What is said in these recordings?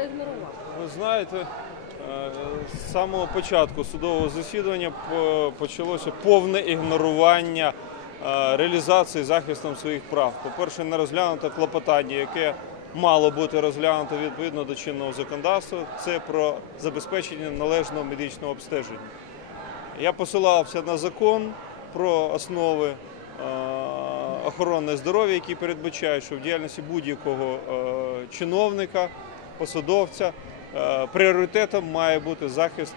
проігнорував? Ви знаєте, е, з самого початку судового засідання почалося повне ігнорування е, реалізації захистом своїх прав. По-перше, не розглянуто клопотання, яке мало бути розглянуто відповідно до чинного законодавства. Це про забезпечення належного медичного обстеження. Я посилався на закон про основи е, охорони здоров'я, який передбачає, що в діяльності будь-якого чиновника, посадовця е, пріоритетом має бути захист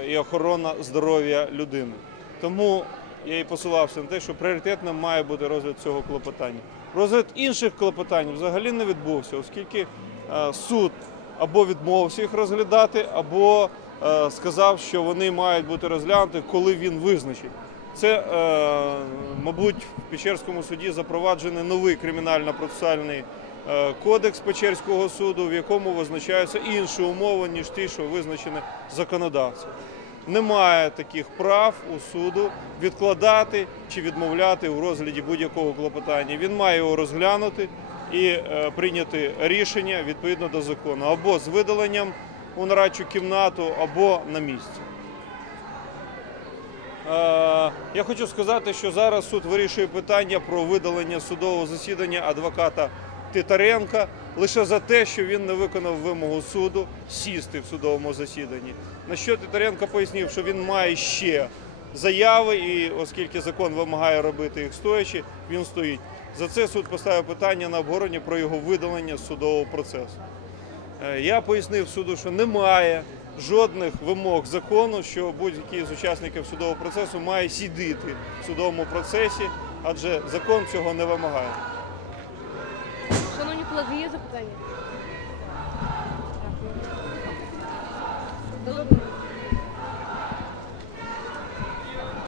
е, і охорона здоров'я людини. Тому я і посилався на те, що пріоритетним має бути розгляд цього клопотання. Розгляд інших клопотань взагалі не відбувся, оскільки е, суд або відмовився їх розглядати, або сказав, що вони мають бути розглянуті, коли він визначить. Це, мабуть, в Печерському суді запроваджений новий кримінально-процесуальний кодекс Печерського суду, в якому визначаються інші умови, ніж ті, що визначені законодавцем. Немає таких прав у суду відкладати чи відмовляти у розгляді будь-якого клопотання. Він має його розглянути і е, прийняти рішення відповідно до закону або з видаленням у нарадчу кімнату, або на місці. Е, Я хочу сказати, що зараз суд вирішує питання про видалення судового засідання адвоката Титаренка лише за те, що він не виконав вимогу суду сісти в судовому засіданні. На що Титаренко пояснив, що він має ще заяви, і оскільки закон вимагає робити їх стоячи, він стоїть. За це суд поставив питання на обговорення про його видалення з судового процесу. Е, Я пояснив суду, що немає жодних вимог закону, що будь-який з учасників судового процесу має сидіти в судовому процесі, адже закон цього не вимагає. Шановні колеги, є запитання? Дякую.